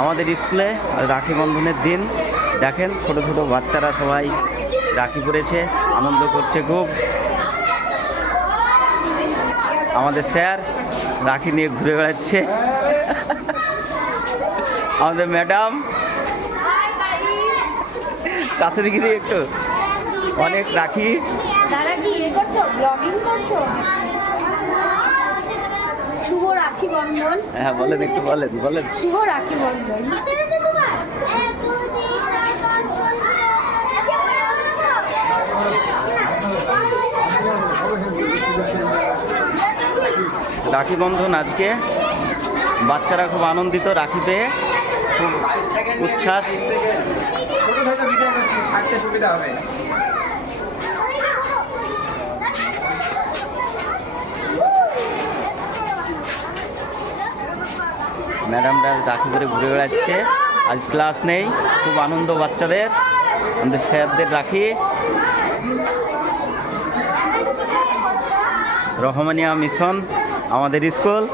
আমাদের স্কুলে রাখি বন্ধনের দিন দেখেন ছোট ছোট বাচ্চারা সবাই রাখি পরেছে, আনন্দ করছে খুব। আমাদের স্যার রাখি নিয়ে ঘুরে বেড়াচ্ছে। আমাদের ম্যাডাম কাছে দেখি একটু অনেক রাখি। শুভ রাখি বন্ধন। হ্যাঁ বলেন, একটু বলেন বলেন। শুভ রাখি বন্ধন। রাখি বন্ধন আজকে বাচ্চারা খুব আনন্দিত, রাখি পেয়ে খুব উচ্ছ্বাস। ম্যাডামরা রাখি করে ঘুরে বেড়াচ্ছে, আজ ক্লাস নেই, খুব আনন্দ বাচ্চাদের। আমাদের স্যারদের রাখি। রহমানিয়া মিশন আমাদের স্কুল।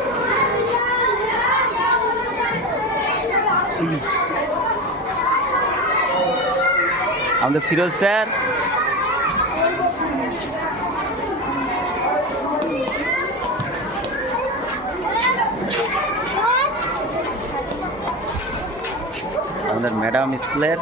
আমাদের ফিরোজ স্যার। আমাদের ম্যাডাম স্কুলের।